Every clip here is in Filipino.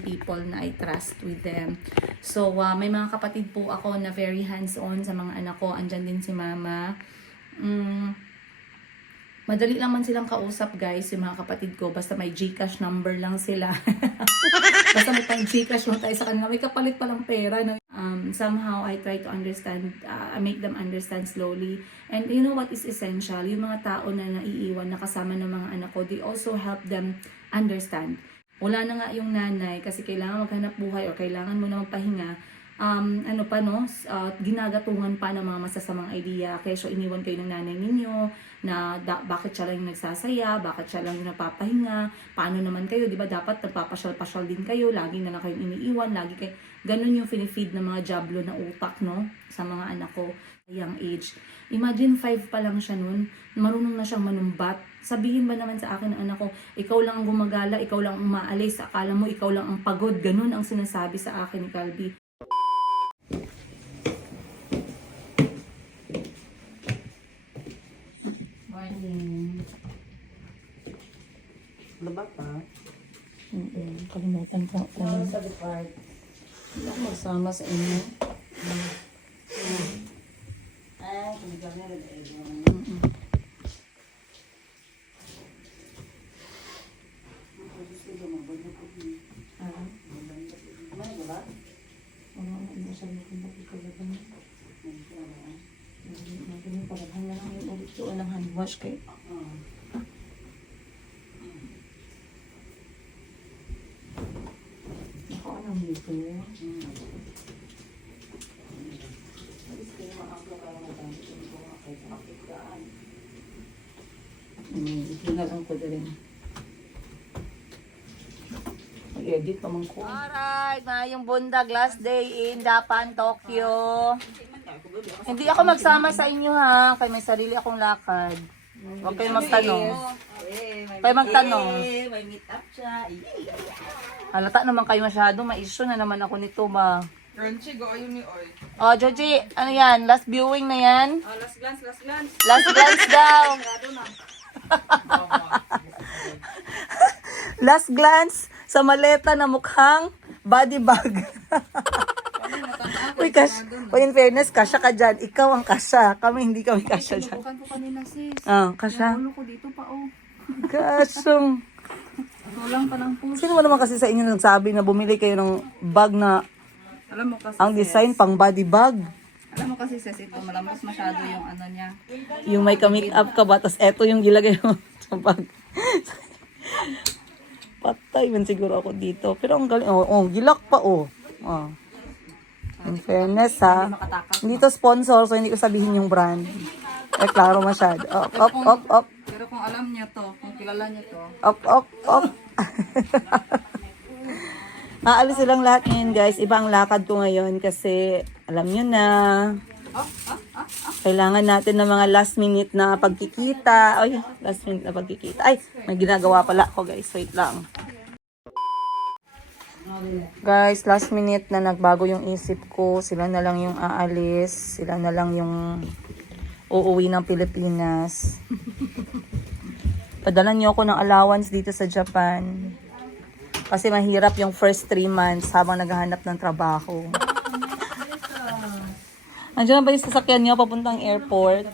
yung people na I trust with them. So, may mga kapatid po ako na very hands-on sa mga anak ko. Andyan din si mama. Madali lang man silang kausap, guys, yung mga kapatid ko. Basta may GCash number lang sila. Basta may pang GCash mo tayo sa kanila. May kapalit palang pera. No? Somehow, I try to understand, I make them understand slowly. And you know what is essential? Yung mga tao na naiiwan, nakasama ng mga anak ko, they also help them understand. Wala na nga yung nanay kasi kailangan maghanap buhay o kailangan mo na magpahinga. Ginagatungan pa ng mga masasamang idea. Kaya so iniwan kayo ng nanay ninyo na bakit siya lang nagsasaya, bakit siya lang napapahinga, paano naman kayo, di ba dapat nagpapasyal-pasyal din kayo, lagi na lang kayong iniiwan, lagi kayo, ganun yung finifeed ng mga jablo na utak, no, sa mga anak ko, young age. Imagine 5 pa lang siya nun, marunong na siyang manumbat. Sabihin ba naman sa akin ng anak ko, ikaw lang ang gumagala, ikaw lang ang umaalis, akala mo ikaw lang ang pagod, ganun ang sinasabi sa akin ni Calby. Laba pa? Kalimutan ko. Sa depart. Hindi ako magsama sa inyo. Ay, kung gano'n rin ay handwash kay ako anong dito tingnan ko din mag-edit naman ko. Alright, ngayong bundag last day in Japan, Tokyo. Hindi ako magsama sa inyo ha, kaya may sarili akong lakad. Huwag kayo magtanong. Kayo magtanong. May meet up siya. Halata naman kayo masyado, ma-issue na naman ako nito ba. Crunchy, go ayun ni Oy. Oh, Joji, ano yan? Last viewing na yan? Last glance, last glance. Last glance daw. Last glance sa maleta na mukhang body bag. Uy, in fairness, kasya ka dyan. Ikaw ang kasya. Kami hindi kami kasya dyan. Bukan ko kanina sis. Kasya. Ulo ko dito pa oh. Kasyong. Tulang pa ng push. Sino mo naman kasi sa inyo nagsabi na bumili kayo ng bag na Alam mo kasi ang design pang body bag? Alam mo kasi sis, ito malambot masyado yung ano niya. Yung may ka-make up ka ba? Tapos eto yung gilagay mo sa bag. Patay man siguro ako dito. Pero ang galing. Gilak pa In fairness ha. Hindi to sponsor so hindi ko sabihin yung brand. Klaro masyado. Up. Pero kung alam niya to, kung kilala niya to. Up. Aalis silang lahat ngayon guys. Iba ang lakad ko ngayon kasi alam nyo na. Kailangan natin ng mga last minute na pagkikita. Ay, last minute na pagkikita. Ay, may ginagawa pala ako guys. Wait lang. Guys, last minute na nagbago yung isip ko. Sila na lang yung aalis. Sila na lang yung uuwi ng Pilipinas. Padala niyo ako ng allowance dito sa Japan. Kasi mahirap yung first 3 months habang naghahanap ng trabaho. Andiyan na ba yung sasakyan niyo papuntang airport?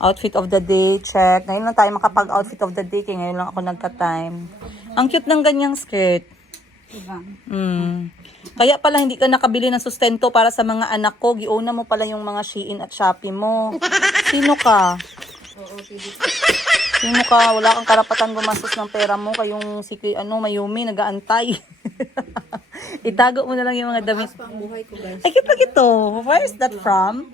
Outfit of the day, check. Ngayon lang tayo makapag-outfit of the day kaya ngayon lang ako nagka-time. Ang cute ng ganyang skirt. Kaya pala hindi ka nakabili ng sustento para sa mga anak ko. Giuna mo pala yung mga Shein at Shopee mo. Sino ka? Sino ka? Wala kang karapatan gumastos ng pera mo. Kayong si Mayumi, nag-aantay. Itago mo na lang yung mga damit. Ay, cute na ito. Where is that from?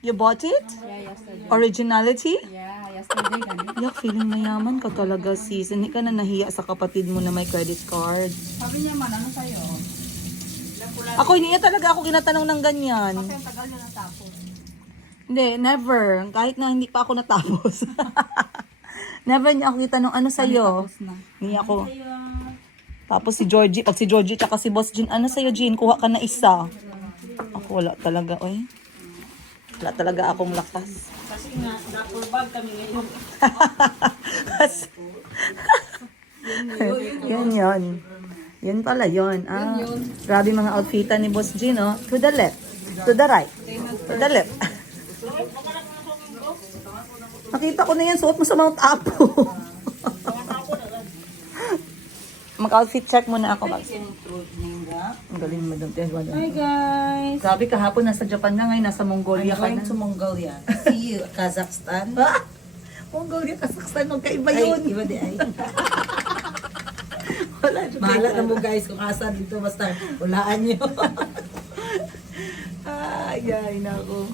You bought it? Yeah, yesterday. Originality? Yeah, yesterday ganun. Yak, feeling mayaman ka talaga, sis. Hindi ka na nahiya sa kapatid mo na may credit card. Sabi niya man, ano sa'yo? Ako, hindi niya talaga ako ginatanong ng ganyan. Kasi ang tagal niya natapos. Hindi, never. Kahit na hindi pa ako natapos. Never niya ako gitanong, ano sa'yo? Tapos na. Hindi ako. Tapos si Georgie, pag si Georgie tsaka si Boss Jun, ano sa'yo, Jean? Kuha ka na isa. Ako, wala talaga, oy. Wala talaga akong lakas. Kasi nga, na-full bag kami ngayon. Yun. Yun pala yun. Grabe mga outfitan ni Boss G, no? To the left. To the right. To the left. Nakita ko na yan. Suot mo sa Mount Apo. Mag-outfit check muna ako. Ang galing mo doon. Hi guys! Grabe, kahapon nasa Japan na ngayon. Nasa Mongolia ka na. I'm going to Mongolia. See you, Kazakhstan. Mongolia, Kazakhstan. Magkaiba Ay, yun. iba di ay. Wala. Bahala na mo guys kung asa dito basta hulaan nyo. Ay, nako.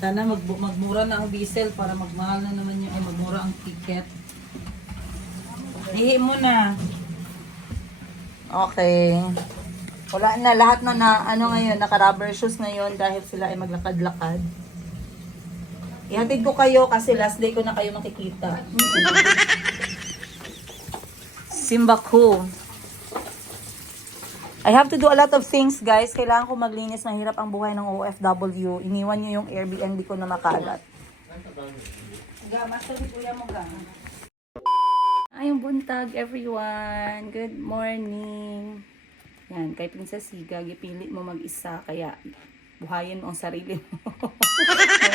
Sana magmura na ang diesel para magmahal na naman yung magmura ang ticket. Ihi mo na. Okay. Wala na. Lahat na ano ngayon, naka-rubber shoes ngayon dahil sila ay maglakad-lakad. Ihatid ko kayo kasi last day ko na kayo makikita. Simbaku. I have to do a lot of things, guys. Kailangan ko maglinis. Mahirap ang buhay ng OFW. Iniwan nyo yung Airbnb ko na makalat. Master ni kuya mo ga. Ayong buntag, everyone. Good morning. Yan, kay Princess Higa, gipilit mo mag-isa, kaya buhayin mo ang sarili mo.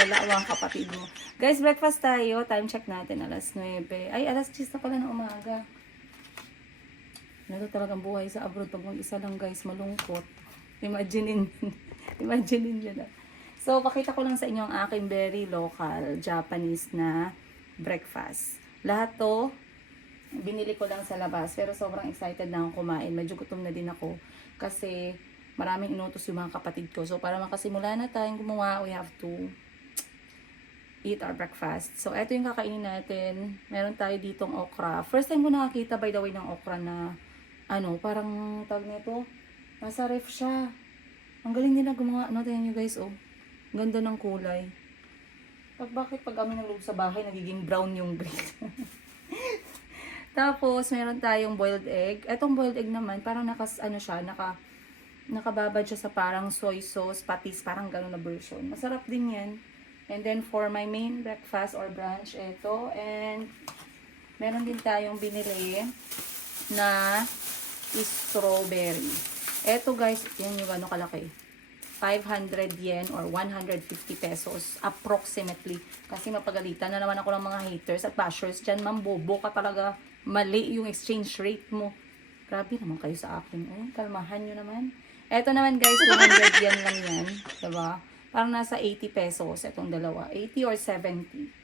Wala ang kapatid mo. Guys, breakfast tayo. Time check natin, alas 9. Ay, alas 10 na pala ng umaga. Ito talagang buhay sa abroad. Pag mag-isa lang, guys, malungkot. Imaginein nyo na. So, pakita ko lang sa inyo ang aking very local Japanese na breakfast. Lahat to, binili ko lang sa labas. Pero sobrang excited na akong kumain. Medyo gutom na din ako. Kasi maraming inutos yung mga kapatid ko. So, para makasimula na tayong gumawa, we have to eat our breakfast. So, eto yung kakainin natin. Meron tayo ditong okra. First time ko nakakita, by the way, ng okra na parang tawag nito. Nasa ref siya. Ang galing nila gumawa. Tingnan nyo guys, ganda ng kulay. Bakit pag kami naloob sa bahay, nagiging brown yung green? Tapos, meron tayong boiled egg. Etong boiled egg naman, parang nakababad siya sa parang soy sauce, patis, parang gano'n na version. Masarap din yan. And then, for my main breakfast or brunch, ito. And, meron din tayong binili na strawberry. Ito guys, yan yung gano'n kalaki. 500 yen or 150 pesos approximately. Kasi mapagalitan na naman ako ng mga haters at bashers dyan. Mambobo ka talaga. Mali yung exchange rate mo. Grabe naman kayo sa akin. Kalmahan nyo naman. Eto naman guys, 200 yen lang yan. Diba? Parang nasa 80 pesos itong dalawa. 80 or 70.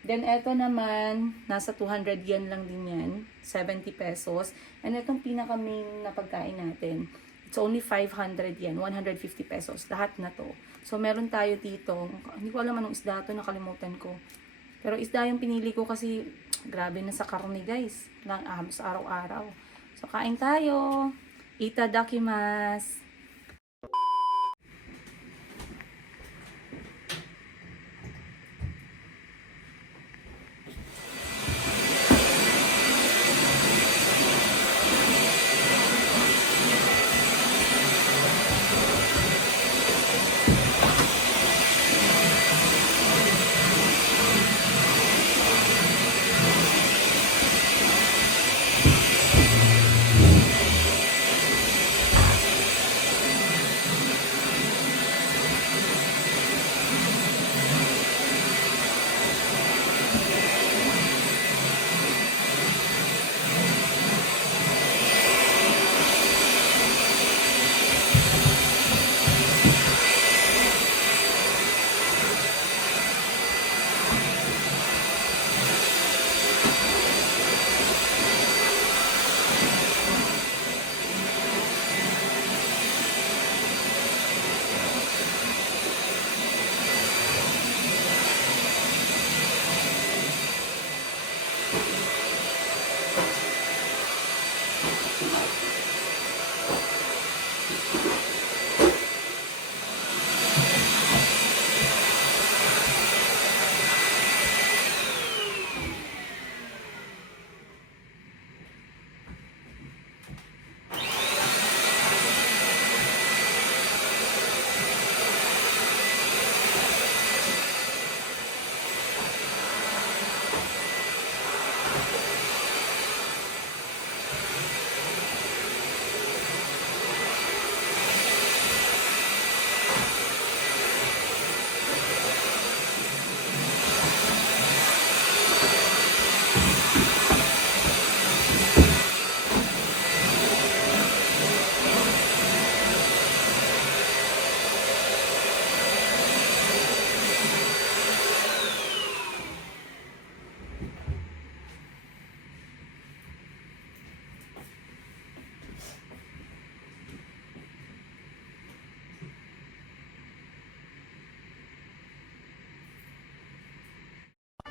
Then eto naman, nasa 200 yen lang din yan. 70 pesos. And etong pinaka-main na pagkain natin, it's only 500 yen, 150 pesos. Lahat na to. So, meron tayo dito. Hindi ko alam anong isda to, nakalimutan ko. Pero isda yung pinili ko kasi grabe na sa karne guys. Lang sa araw-araw. So, kain tayo. Itadakimasu.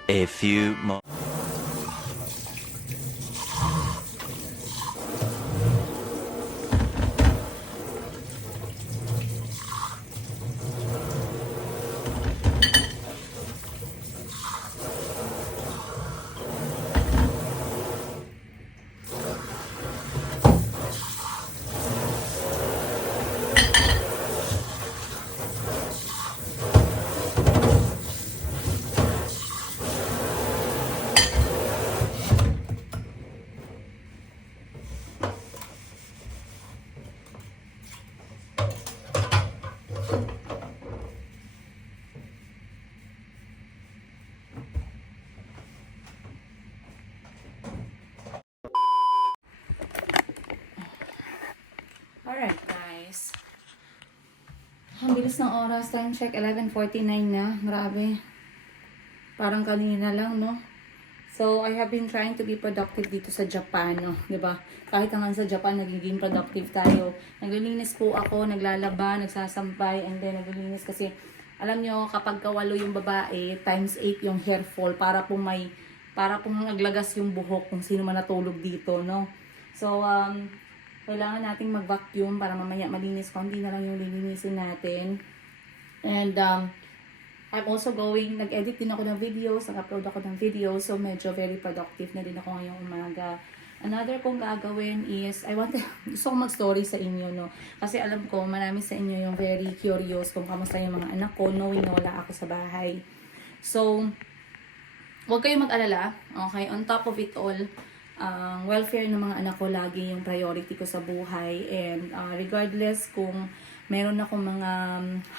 A few more. Alright guys. Ang bilis ng oras. Time check, 11:49 na. Grabe. Parang kanina lang, no? So, I have been trying to be productive dito sa Japan, no? 'Di ba? Kahit hanggang sa Japan, nagiging productive tayo. Naglilinis po ako, naglalaba, nagsasampay, and then naglilinis kasi, alam nyo, kapag kawalo yung babae, times 8 yung hair fall, para pong naglagas yung buhok kung sino man natulog dito, no? So, kailangan nating mag-vacuum para mamaya malinis. Konti na lang yung lilinisin natin. And, I'm also nag-edit din ako ng videos, nag-upload ako ng videos, so medyo very productive na din ako ngayong umaga. Another kong gagawin is, gusto kong mag-story sa inyo, no? Kasi alam ko, marami sa inyo yung very curious kung kamusta yung mga anak ko, knowing na wala ako sa bahay. So, huwag kayong mag-alala, okay? On top of it all, welfare ng mga anak ko lagi yung priority ko sa buhay. And regardless kung meron akong mga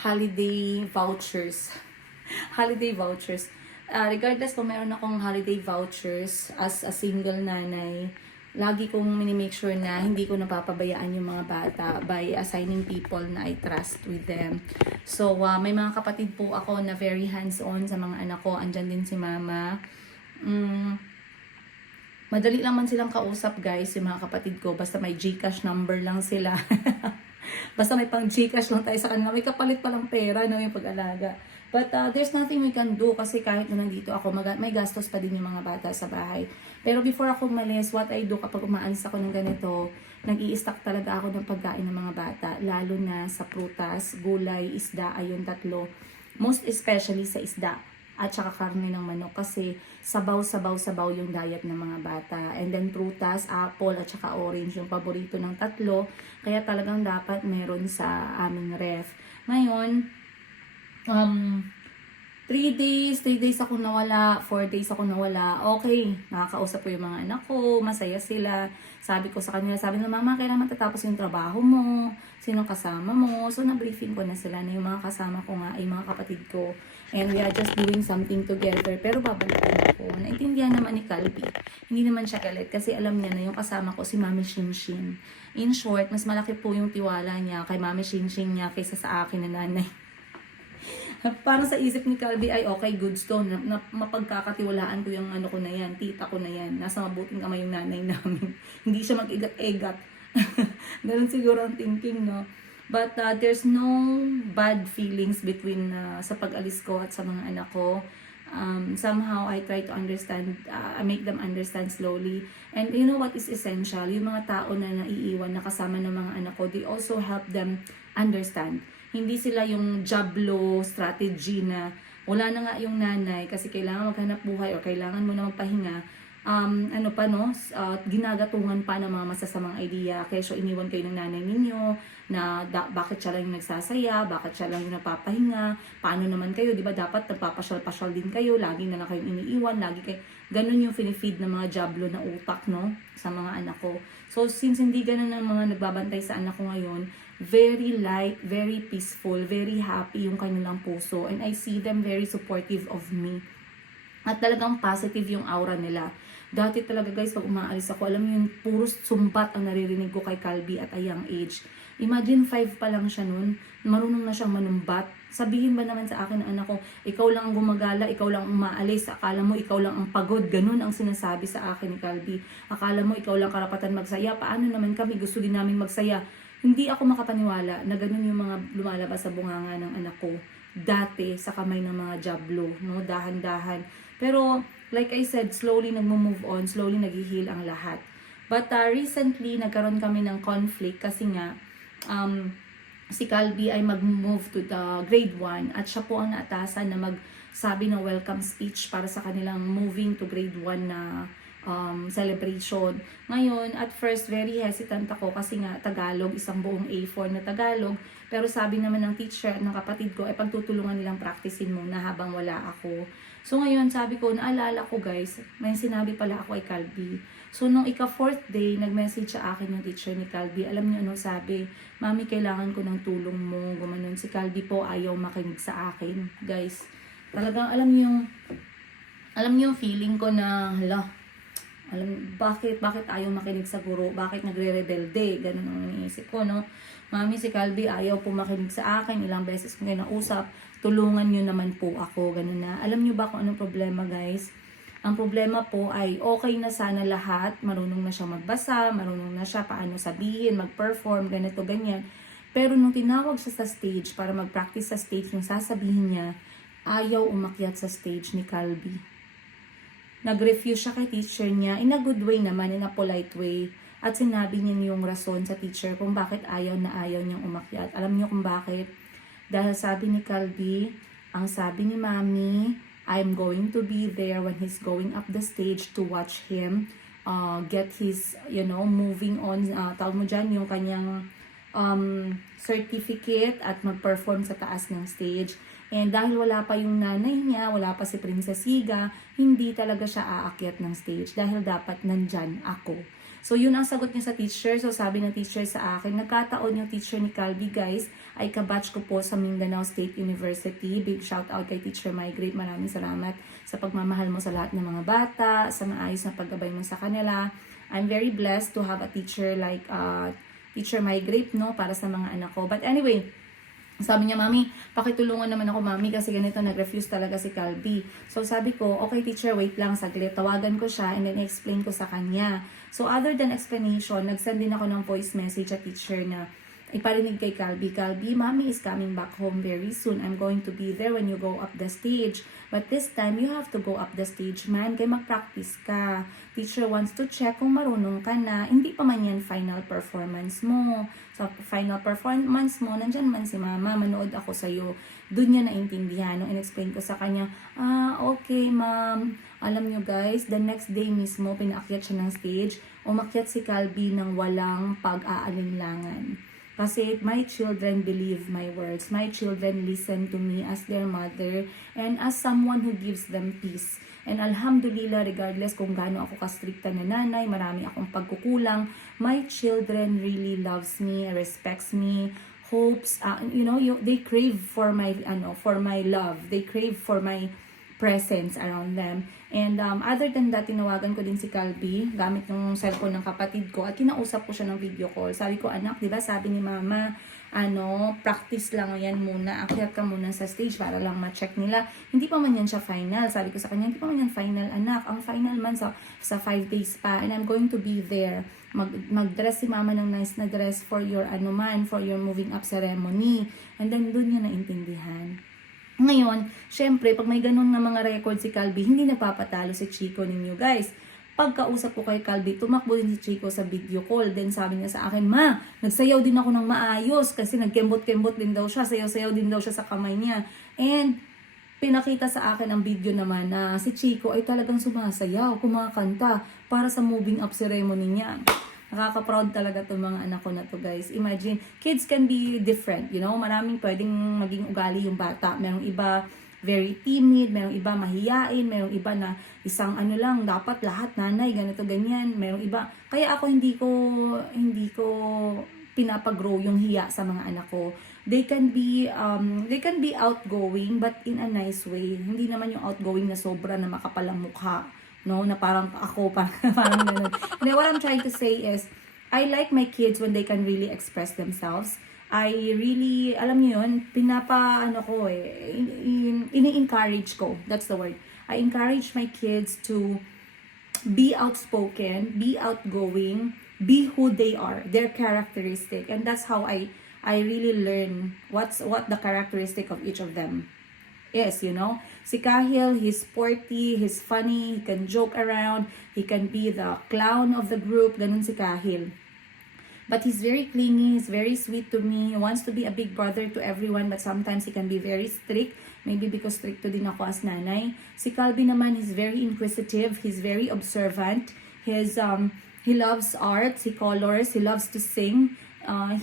holiday vouchers, regardless kung meron akong holiday vouchers as a single nanay, lagi kong minimake sure na hindi ko napapabayaan yung mga bata by assigning people na I trust with them. So, may mga kapatid po ako na very hands-on sa mga anak ko. Andyan din si mama. Madali lang man silang kausap, guys, yung mga kapatid ko. Basta may GCash number lang sila. Basta may pang GCash lang tayo sa kanila. May kapalit palang pera na yung pag-alaga. But there's nothing we can do kasi kahit na nandito ako, may gastos pa din yung mga bata sa bahay. Pero before ako umalis, what I do kapag umaalis ako ng ganito, nag-i-stock talaga ako ng pagkain ng mga bata. Lalo na sa prutas, gulay, isda, ayun tatlo. Most especially sa isda at saka karne ng manok kasi sabaw yung diet ng mga bata. And then prutas, apple at saka orange yung paborito ng tatlo. Kaya talagang dapat meron sa aming ref. Ngayon, 3 days ako nawala, 4 days ako nawala. Okay, nakakausap ko yung mga anak ko, masaya sila. Sabi ko sa kanila, sabi nila, mama, kailan matatapos yung trabaho mo? Sino kasama mo? So, na-briefing ko na sila na yung mga kasama ko nga ay mga kapatid ko. And we are just doing something together. Pero babalikan ako. Naintindihan naman ni Calby. Hindi naman siya galit kasi alam niya na yung kasama ko si Mami Shinshin. In short, mas malaki po yung tiwala niya kay Mami Shinshin niya kaysa sa akin na nanay. Para sa isip ni Calby ay okay, goods to. Mapagkakatiwalaan ko yung ano ko na yan, tita ko na yan. Nasa mabuting kamay yung nanay namin. Hindi siya mag-igat-egat. Ganun siguro ang thinking, no? But there's no bad feelings between sa pag-alis ko at sa mga anak ko. Somehow I try to understand, I make them understand slowly. And you know what is essential? Yung mga tao na naiiwan na kasama ng mga anak ko, they also help them understand. Hindi sila yung jablo strategy na wala na nga yung nanay kasi kailangan maghanap buhay o kailangan mo na magpahinga. Ginagatungan pa ng mga masasamang idea. Kaya so iniwan kayo ng nanay ninyo na bakit siya lang yung nagsasaya, bakit siya lang yung napapahinga, paano naman kayo, di ba dapat nagpapasyal-pasyal din kayo, lagi na lang kayong iniiwan, lagi kayo, ganun yung finifeed ng mga jablo na utak, no, sa mga anak ko. So since hindi ganun ang mga nagbabantay sa anak ko ngayon, very light, very peaceful, very happy yung kanilang puso, and I see them very supportive of me. At talagang positive yung aura nila. Dati talaga guys, pag umaalis ako, alam mo yung puro sumbat ang naririnig ko kay Calby at a young age. Imagine 5 pa lang siya nun, marunong na siyang manumbat. Sabihin ba naman sa akin ng anak ko, ikaw lang ang gumagala, ikaw lang ang umaalis, akala mo ikaw lang ang pagod, ganun ang sinasabi sa akin ni Calby. Akala mo ikaw lang karapatan magsaya, paano naman kami, gusto din namin magsaya. Hindi ako makapaniwala na ganun yung mga lumalabas sa bunganga ng anak ko. Dati sa kamay ng mga jablo, no, dahan-dahan. Pero, like I said, slowly nagmo-move on, slowly nag-heal ang lahat. But recently, nagkaroon kami ng conflict kasi nga, si Calby ay mag-move to the grade 1 at siya po ang naatasan na magsabi ng welcome speech para sa kanilang moving to grade 1 na celebration. Ngayon, at first, very hesitant ako kasi nga Tagalog, isang buong A4 na Tagalog. Pero sabi naman ng teacher at ng kapatid ko, pagtutulungan nilang practicein muna habang wala ako. So ngayon, sabi ko, naalala ko guys, may sinabi pala ako kay Calby. So nung ika-4th day, nag-message sa akin yung teacher ni Calby. Alam niyo ano sabi? Mami, kailangan ko ng tulong mo. Gumanon. Si Calby po ayaw makinig sa akin. Guys, talagang alam niyo yung feeling ko na, bakit ayaw makinig sa guro? Bakit nagre-rebelde? Ganun ang iniisip ko, no? Mami, si Calby ayaw po makinig sa akin. Ilang beses ko kayo nausap. Tulungan nyo naman po ako. Ganun na. Alam nyo ba kung anong problema, guys? Ang problema po ay okay na sana lahat. Marunong na siya magbasa. Marunong na siya paano sabihin, mag-perform, ganito, ganyan. Pero nung tinawag siya sa stage para mag-practice sa stage, yung sasabihin niya, ayaw umakyat sa stage ni Calby. Nag-refuse siya kay teacher niya in a good way naman, in a polite way. At sinabi niya yung rason sa teacher kung bakit ayaw niyang umakyat. Alam niyo kung bakit? Dahil sabi ni Calby, ang sabi ni Mami, I'm going to be there when he's going up the stage to watch him get his, moving on. Tawag mo dyan, yung kanyang certificate at mag-perform sa taas ng stage. And dahil wala pa yung nanay niya, wala pa si Princess Higa, hindi talaga siya aakyat ng stage dahil dapat nandyan ako. So, yun ang sagot niya sa teacher. So, sabi ng teacher sa akin, nagkataon yung teacher ni Calby, guys, ay kabatch ko po sa Mindanao State University. Big shout out kay Teacher Migrate. Maraming salamat sa pagmamahal mo sa lahat ng mga bata, sa maayos na paggabay mo sa kanila. I'm very blessed to have a teacher like Teacher Migrate, no, para sa mga anak ko. But anyway, sabi niya, Mami, pakitulungan naman ako, Mami, kasi ganito, nag-refuse talaga si Calby. So, sabi ko, okay, teacher, wait lang, saglit. Tawagan ko siya and then explain ko sa kanya. So, other than explanation, nag-send din ako ng voice message sa teacher na iparinig kay Calby. Calby, Mami is coming back home very soon. I'm going to be there when you go up the stage. But this time, you have to go up the stage, man. Kaya mag-practice ka. Teacher wants to check kung marunong ka na. Hindi pa man yan final performance mo. Sa final performance mo, nandyan man si Mama. Manood ako sa'yo. Doon niya naintindihan. Nung in-explain ko sa kanya, okay, ma'am. Alam nyo guys, the next day mismo, pinaakyat siya ng stage. Umakyat si Calby ng walang pag-aalinlangan. Kasi my children believe my words. My children listen to me as their mother and as someone who gives them peace. And alhamdulillah, regardless kung gaano ako kastrikta na nanay, marami akong pagkukulang, my children really loves me, respects me, hopes, they crave for my love. They crave for my presence around them. And other than that, tinawagan ko din si Calby gamit ng cellphone ng kapatid ko at kinausap ko siya ng video call. Sabi ko, anak, di ba sabi ni Mama, practice lang yan muna. Akyat ka muna sa stage para lang ma-check nila. Hindi pa man yan siya final. Sabi ko sa kanya, hindi pa man yan final, anak. Ang final man sa 5 days pa. And I'm going to be there. Mag-dress si Mama ng nice na dress for your for your moving up ceremony. And then doon niya naintindihan. Ngayon, syempre, pag may ganun na mga record si Calby, hindi nagpapatalo si Chico ninyo, guys. Pagkausap ko kay Calby, tumakbo din si Chico sa video call. Then sabi niya sa akin, Ma, nagsayaw din ako ng maayos kasi nagkembot-kembot din daw siya, sayaw-sayaw din daw siya sa kamay niya. And pinakita sa akin ang video naman na si Chico ay talagang sumasayaw, kumakanta para sa moving up ceremony niya. Nakaka-proud talaga itong mga anak ko na to, guys. Imagine, kids can be different, maraming pwedeng maging ugali yung bata. Merong iba very timid, merong iba mahiyain, merong iba na isang lang, dapat lahat nanay, ganito, ganyan. Merong iba, kaya ako hindi ko pinapagrow yung hiya sa mga anak ko. They can be outgoing but in a nice way. Hindi naman yung outgoing na sobra na makapalang mukha. No, na parang ako, parang ganun. And what I'm trying to say is, I like my kids when they can really express themselves. I really, alam niyo yun, ini-encourage ko. That's the word. I encourage my kids to be outspoken, be outgoing, be who they are, their characteristic. And that's how I really learn what the characteristic of each of them. is, you know. Si Kahil, he's sporty, he's funny, he can joke around, he can be the clown of the group, ganun si Kahil. But he's very clingy, he's very sweet to me, he wants to be a big brother to everyone, but sometimes he can be very strict, maybe because stricto din ako as nanay. Si Calby naman, he's very inquisitive, he's very observant, he loves arts, he colors, he loves to sing,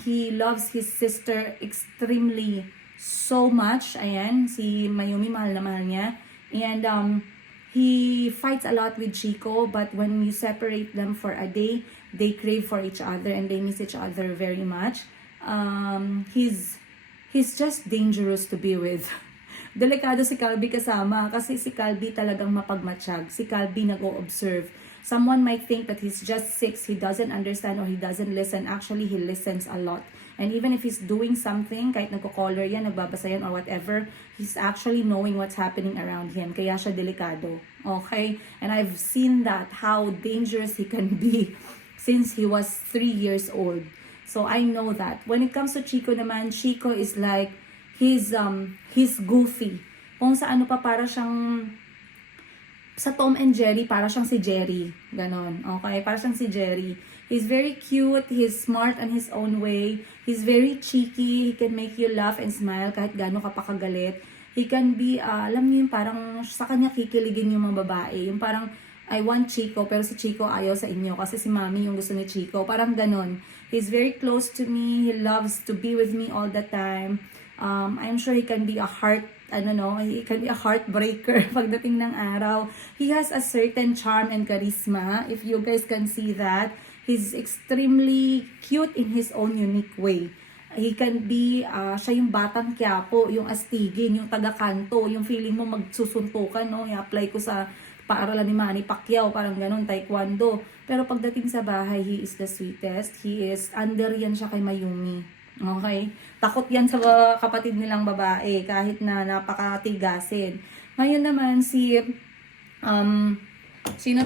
he loves his sister extremely so much. Ayan, si Mayumi, mahal na mahal niya. And he fights a lot with Chico, but when you separate them for a day, they crave for each other and they miss each other very much. He's just dangerous to be with. Delikado si Calby kasama kasi si Calby talagang mapagmatsyag. Si Calby nag-o-observe. Someone might think that he's just 6, he doesn't understand or he doesn't listen. Actually, he listens a lot. And even if he's doing something, kahit nagko-color yan, nagbabasa yan or whatever, he's actually knowing what's happening around him. Kaya siya delikado. Okay? And I've seen that, how dangerous he can be since he was 3 years old. So I know that. When it comes to Chico naman, Chico is like, he's goofy. Kung sa ano pa, para siyang, sa Tom and Jerry, para siyang si Jerry. Ganon. Okay? Para siyang si Jerry. He's very cute. He's smart on his own way. He's very cheeky. He can make you laugh and smile kahit gaano ka pa kagalit. He can be, alam niyo yung parang sa kanya kikiligin yung mga babae. Yung parang, I want Chico, pero si Chico ayaw sa inyo kasi si Mami yung gusto ni Chico. Parang ganon. He's very close to me. He loves to be with me all the time. I'm sure he can be a he can be a heartbreaker pagdating ng araw. He has a certain charm and charisma. If you guys can see that, he's extremely cute in his own unique way. He can be, siya yung batang Quiapo, yung astigin, yung taga-kanto, yung feeling mo magsusuntukan, no? I-apply ko sa paaralan ni Manny Pacquiao, parang ganun, taekwondo. Pero pagdating sa bahay, he is the sweetest. He is, under yan siya kay Mayumi. Okay? Takot yan sa kapatid nilang babae, kahit na napakatigasin. Ngayon naman, sino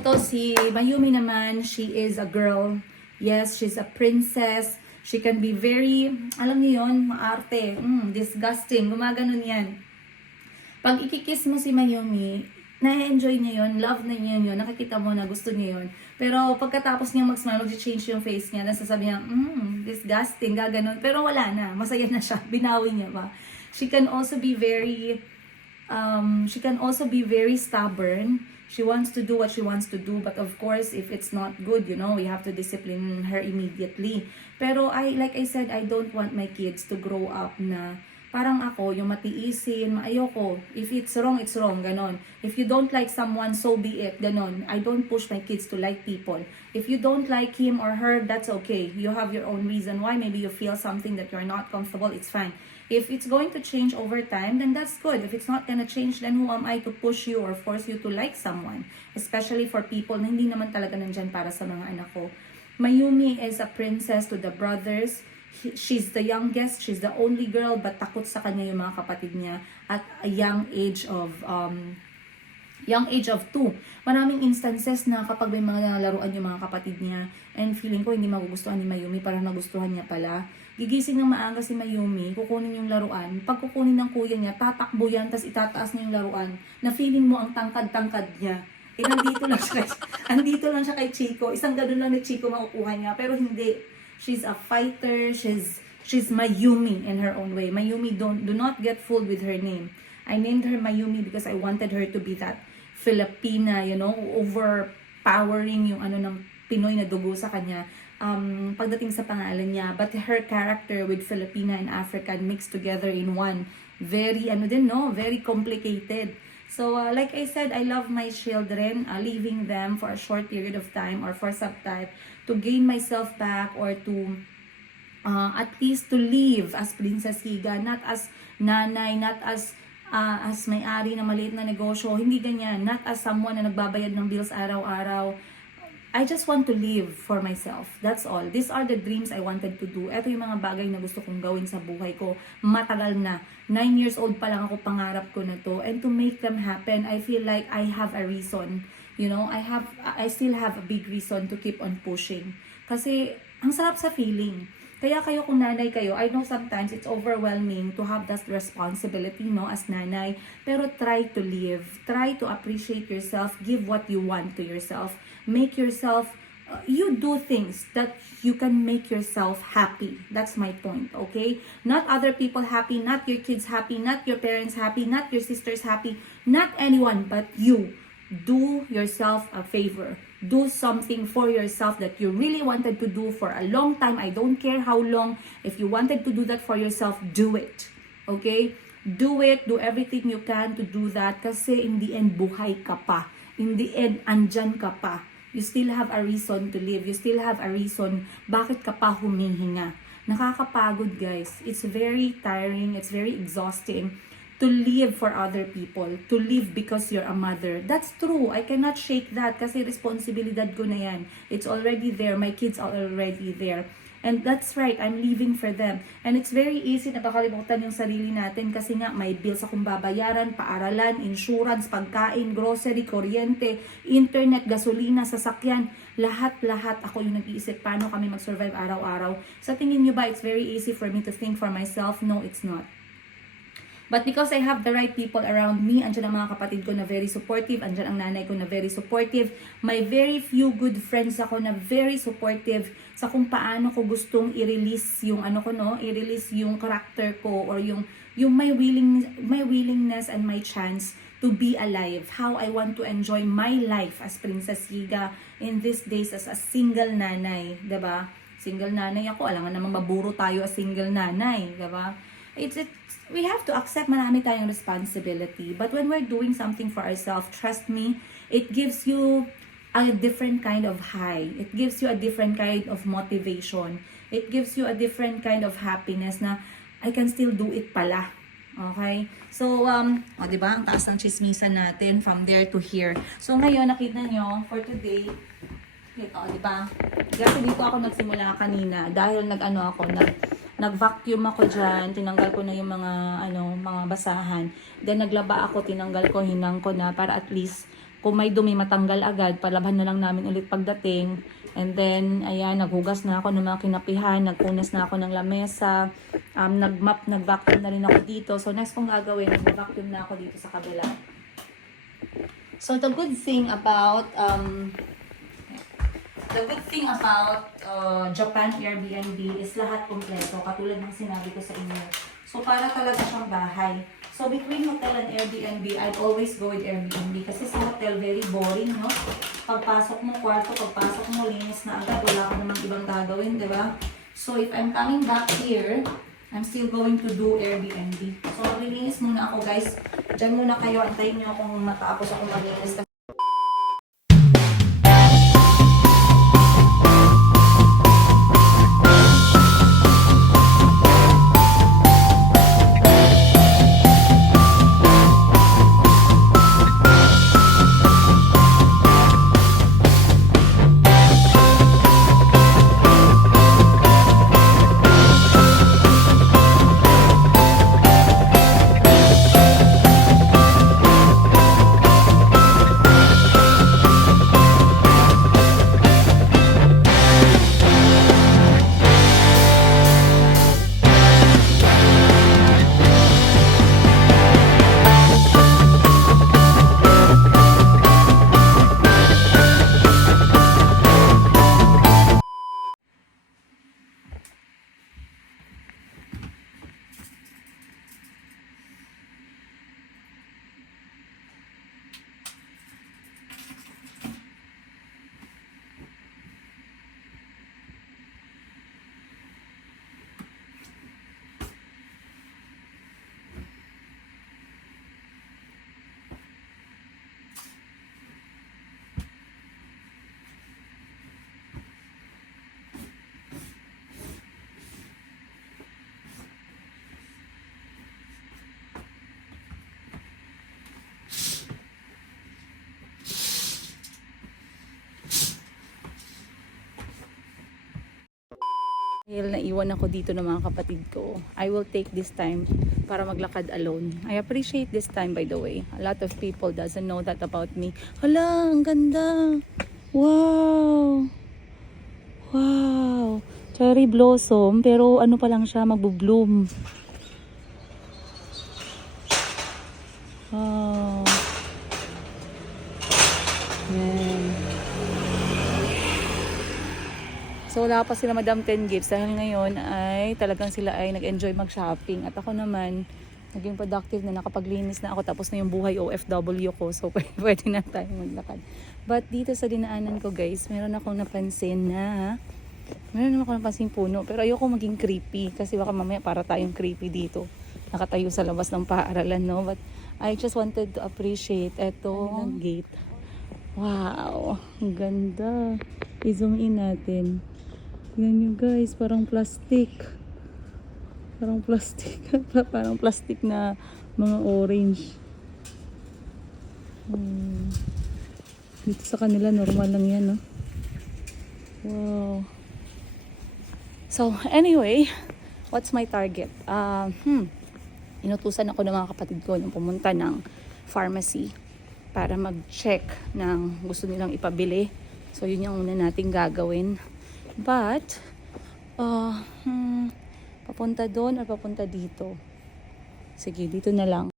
to? Si Mayumi naman, she is a girl. Yes, she's a princess. She can be very, alam niyo yun, maarte. Disgusting. Gumaganon yan. Pag ikikiss mo si Mayumi, na-enjoy niya yun, love na niya yun, nakikita mo na gusto niya yun. Pero pagkatapos niya mag-smile, mag-change yung face niya, nasasabi niya, disgusting, gaganon. Pero wala na, masaya na siya, binawi niya ba. She can also be very stubborn. She wants to do what she wants to do, but of course, if it's not good, we have to discipline her immediately. Pero like I said, I don't want my kids to grow up na parang ako, yung matiisin, ayoko. If it's wrong, ganon. If you don't like someone, so be it, ganon. I don't push my kids to like people. If you don't like him or her, that's okay. You have your own reason why. Maybe you feel something that you're not comfortable, it's fine. If it's going to change over time, then that's good. If it's not gonna change, then who am I to push you or force you to like someone? Especially for people na hindi naman talaga nandyan para sa mga anak ko. Mayumi is a princess to the brothers. She's the youngest, she's the only girl, but takot sa kanya yung mga kapatid niya at a young age of 2. Maraming instances na kapag may mga laruan yung mga kapatid niya and feeling ko hindi magugustuhan ni Mayumi, parang nagustuhan niya pala. Gigising ng maaga si Mayumi, kukunin yung laruan. Pag kukunin ng kuya niya, tatakbo yan, tas itataas niya yung laruan na feeling mo ang tangkad-tangkad niya. Nandito lang siya kay Chico. Isang ganun lang ni Chico makukuha niya, pero hindi. She's a fighter. She's Mayumi in her own way. Mayumi, do not get fooled with her name. I named her Mayumi because I wanted her to be that Filipina, overpowering yung ng Pinoy na dugo sa kanya. Pagdating sa pangalan niya, but her character with Filipina and African mixed together in one. Very very complicated. So, like I said, I love my children, leaving them for a short period of time or for some time to gain myself back or to at least to live as Princess Higa, not as nanay, not as may-ari na maliit na negosyo, hindi ganyan, not as someone na nagbabayad ng bills araw-araw. I just want to live for myself. That's all. These are the dreams I wanted to do. Ito yung mga bagay na gusto kong gawin sa buhay ko. Matagal na. 9 years old pa lang ako, pangarap ko na to. And to make them happen, I feel like I have a reason. I still have a big reason to keep on pushing. Kasi, ang sarap sa feeling. Kaya kayo kung nanay kayo, I know sometimes it's overwhelming to have that responsibility, no, as nanay. Pero try to live. Try to appreciate yourself. Give what you want to yourself. Make yourself, you do things that you can make yourself happy. That's my point, okay? Not other people happy, not your kids happy, not your parents happy, not your sisters happy, not anyone but you. Do yourself a favor. Do something for yourself that you really wanted to do for a long time. I don't care how long. If you wanted to do that for yourself, do it. Okay? Do it. Do everything you can to do that. Kasi in the end, buhay ka pa. In the end, andyan ka pa. You still have a reason to live. You still have a reason bakit ka pa humihinga. Nakakapagod, guys. It's very tiring. It's very exhausting to live for other people, to live because you're a mother. That's true. I cannot shake that kasi responsibilidad ko na yan. It's already there. My kids are already there. And that's right, I'm living for them. And it's very easy na makalimutan yung sarili natin kasi nga may bills akong babayaran, paaralan, insurance, pagkain, grocery, kuryente, internet, gasolina, sasakyan. Lahat-lahat ako yung nag-iisip paano kami mag-survive araw-araw. Sa tingin nyo ba, it's very easy for me to think for myself? No, it's not. But because I have the right people around me, andyan ang mga kapatid ko na very supportive, andyan ang nanay ko na very supportive, may very few good friends ako na very supportive sa kung paano ko gustong i-release yung i-release yung character ko or yung my willingness and my chance to be alive, how I want to enjoy my life as Princess Yiga in these days as a single nanay, 'di ba? Single nanay ako, alangan namang maburo tayo as single nanay, 'di ba? We have to accept marami tayong responsibility. But when we're doing something for ourselves, trust me, it gives you a different kind of high. It gives you a different kind of motivation. It gives you a different kind of happiness na I can still do it pala. Okay? So, diba? Ang taas ng chismisan natin from there to here. So, ngayon, nakita nyo, for today, diba? Kasi dito ako nagsimula kanina dahil nag-vacuum ako dyan, tinanggal ko na yung mga basahan. Then naglaba ako, tinanggal ko, hinang ko na para at least kung may dumi matanggal agad, palabhan na lang namin ulit pagdating. And then, ayan, naghugas na ako ng mga kinapihan, nagpunas na ako ng lamesa, nag-vacuum na rin ako dito. So next kong gagawin, nag-vacuum na ako dito sa kabila. So the good thing about Japan Airbnb is lahat kumpleto, katulad ng sinabi ko sa inyo. So, para talaga siyang bahay. So, between hotel and Airbnb, I'd always go with Airbnb. Kasi sa hotel, very boring, no? Pagpasok mo kwarto, pagpasok mo, linis na agad, wala ka namang ibang gagawin, di ba? So, if I'm coming back here, I'm still going to do Airbnb. So, maglilinis muna ako, guys. Diyan muna kayo, antayin nyo akong matapos akong maglinis. Dahil naiwan ako dito ng mga kapatid ko, I will take this time para maglakad alone. I appreciate this time, by the way. A lot of people doesn't know that about me. Hala, ang ganda! Wow! Wow! Cherry blossom, pero ano pa lang siya, magbo-bloom. Wow. Yan. So wala pa sila Madam 10 Gifts dahil ngayon ay talagang sila ay nag-enjoy mag-shopping. At ako naman, naging productive na, nakapaglinis na ako, tapos na yung buhay OFW ko. So pwede na tayo maglakad. But dito sa dinaanan ko guys, meron akong napansin na puno. Pero ayoko maging creepy kasi baka mamaya para tayong creepy dito. Nakatayo sa labas ng paaralan, no? But I just wanted to appreciate etong gate. Wow, ang ganda. I-zoom in natin. Tignan nyo guys, parang plastic. Parang plastic. Parang plastic na mga orange. Dito sa kanila, normal lang yan, no? Wow. So, anyway, what's my target? Inutusan ako ng mga kapatid ko nung pumunta ng pharmacy para mag-check ng gusto nilang ipabili. So, yun yung una nating gagawin. But, papunta doon or papunta dito? Sige, dito na lang.